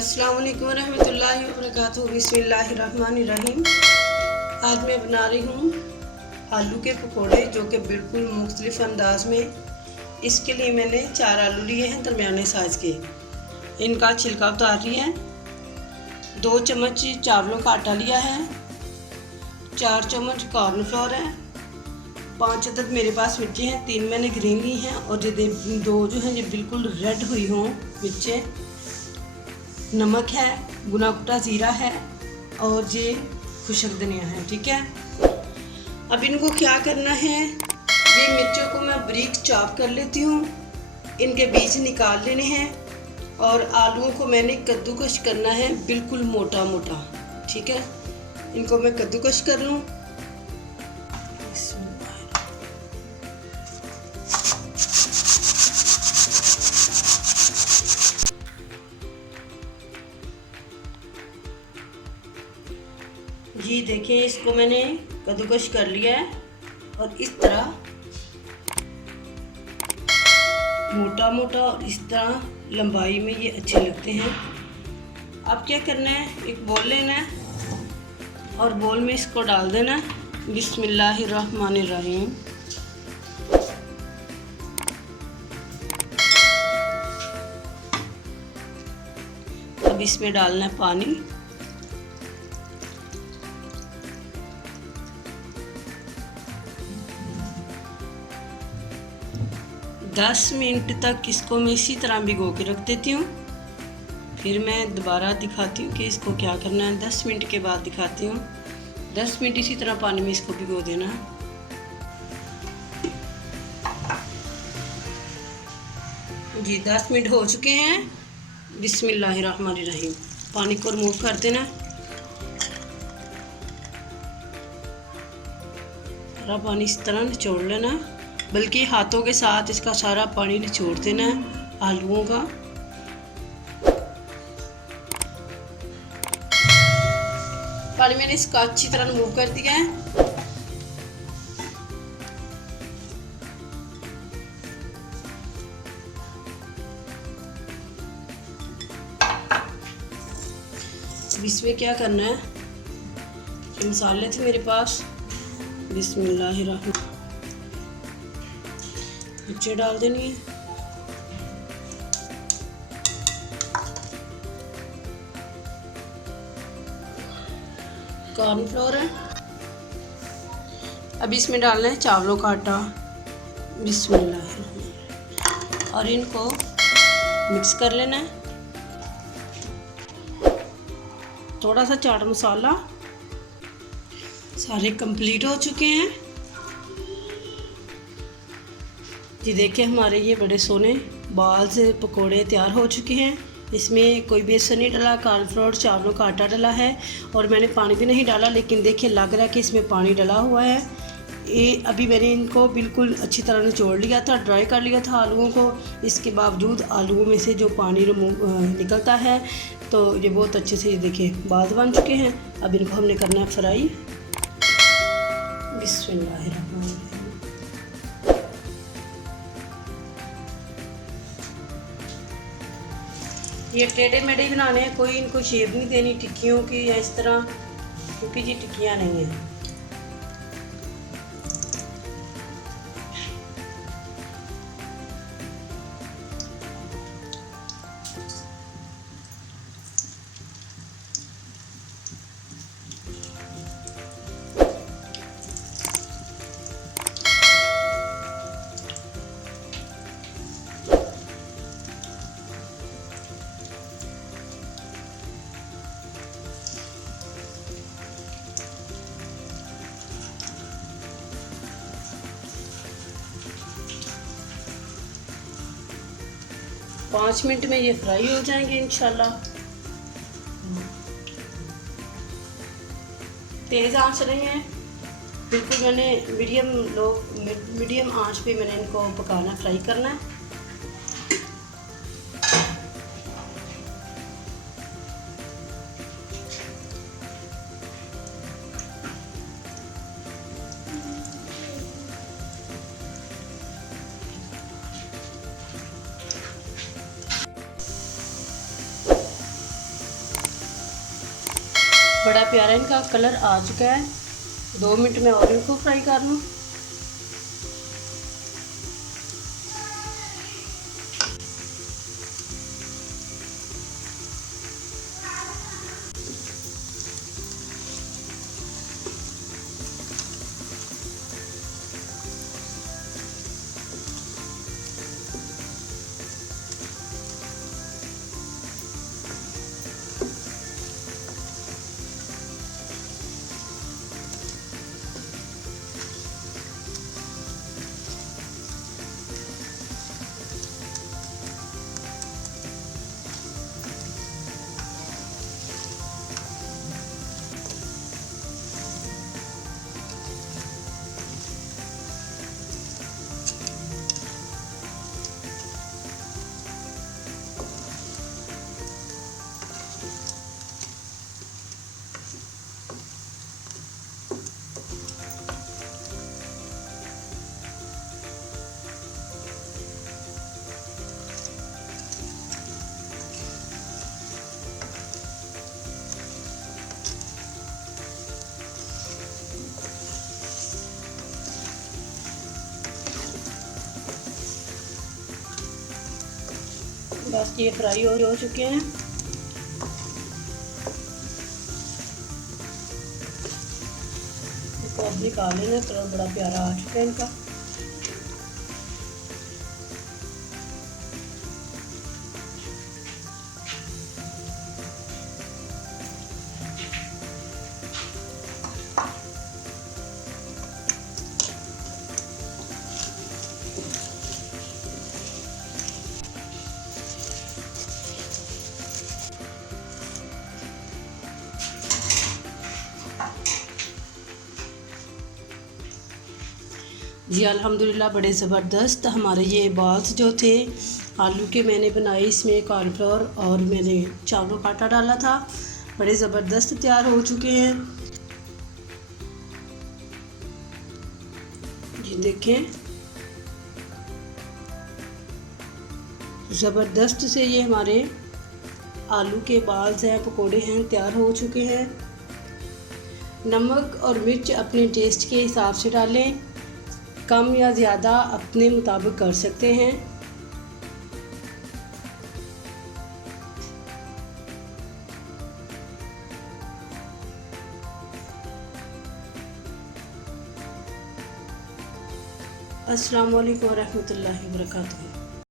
अस्सलाम वालेकुम रहमतुल्लाहि व बरकातुहू। बिस्मिल्लाहिर्रहमानिर्रहीम। आज मैं बना रही हूँ आलू के पकोड़े, जो कि बिल्कुल मुख्तलिफ अंदाज में। इसके लिए मैंने 4 आलू लिए हैं दरमियाने साइज़ के। इनका छिलका उतार लिया है। 2 चम्मच चावलों का आटा लिया है। 4 चम्मच कॉर्नफ्लोर है। 5 अदद मेरे पास मिर्ची हैं, 3 मैंने ग्रीन ली हैं और जो 2 जो हैं ये बिल्कुल रेड हुई हों मिर्चें। नमक है, भुना कुटा ज़ीरा है और ये खुशक धनिया है। ठीक है, अब इनको क्या करना है, ये मिर्चों को मैं बारीक चॉप कर लेती हूँ। इनके बीज निकाल लेने हैं और आलूओं को मैंने कद्दूकश करना है बिल्कुल मोटा मोटा। ठीक है, इनको मैं कद्दूकश कर लूँ। जी देखें, इसको मैंने कद्दूकश कर लिया है और इस तरह मोटा मोटा और इस तरह लंबाई में ये अच्छे लगते हैं। अब क्या करना है, एक बोल लेना है और बोल में इसको डाल देना है। बिस्मिल्लाहिर्रहमानिर्रहीम। अब इसमें डालना है पानी। दस मिनट तक इसको मैं इसी तरह भिगो के रख देती हूँ। फिर मैं दोबारा दिखाती हूँ कि इसको क्या करना है। 10 मिनट के बाद दिखाती हूँ। 10 मिनट इसी तरह पानी में इसको भिगो देना है। जी 10 मिनट हो चुके हैं। बिस्मिल्लाहिर्रहमानिर्रहीम। पानी को रिमूव कर देना। सारा पानी इस तरह निचोड़ लेना, बल्कि हाथों के साथ इसका सारा पानी निचोड़ देना है आलूओं का। पानी मैंने इसका अच्छी तरह रिमूव कर दिया है। अब इसमें क्या करना है, ये मसाले थे मेरे पास। बिस्मिल्लाहिर्रहमान। मिर्ची डाल देनी है। कॉर्नफ्लोर है। अब इसमें डालना है चावलों का आटा। बिस्मिल्लाह। और इनको मिक्स कर लेना है। थोड़ा सा चाट मसाला। सारे कंप्लीट हो चुके हैं। जी देखिए, हमारे ये बड़े सोने बाल से पकोड़े तैयार हो चुके हैं। इसमें कोई बेसन नहीं डाला, कॉर्नफ्लोर चावलों का आटा डाला है और मैंने पानी भी नहीं डाला, लेकिन देखिए लग रहा है कि इसमें पानी डाला हुआ है। ये अभी मैंने इनको बिल्कुल अच्छी तरह निचोड़ लिया था, ड्राई कर लिया था आलूओं को। इसके बावजूद आलूओं में से जो पानी निकलता है, तो ये बहुत अच्छे से, ये देखिए बाल बन चुके हैं। अब इनको हमने करना है फ्राई। बिस्मिल्लाहिर्रहमानिर्रहीम। ये टेढ़े मेढ़े बनाने हैं, कोई इनको शेप नहीं देनी टिक्कियों की या इस तरह, क्योंकि ये टिक्कियाँ नहीं हैं। पाँच मिनट में ये फ्राई हो जाएंगे इंशाल्लाह। तेज़ आंच नहीं है, बिल्कुल मैंने मीडियम आंच पे मैंने इनको पकाना, फ्राई करना है। बड़ा प्यारा इनका कलर आ चुका है। 2 मिनट में और इनको फ्राई कर लूँ। बस ये फ्राई हो चुके हैं। इसको अब निकाल लेना। कलर बड़ा प्यारा आ चुका है इनका। जी अल्हम्दुलिल्लाह बड़े ज़बरदस्त हमारे ये बॉल्स जो थे आलू के मैंने बनाए। इसमें कॉर्नफ्लोर और मैंने चावलों का आटा डाला था। बड़े ज़बरदस्त तैयार हो चुके हैं। जी देखें, ज़बरदस्त से ये हमारे आलू के बॉल्स हैं, पकोड़े हैं, तैयार हो चुके हैं। नमक और मिर्च अपने टेस्ट के हिसाब से डालें, कम या ज़्यादा अपने मुताबिक कर सकते हैं। अस्सलाम वालेकुम रहमतुल्लाहि व बरकातहू।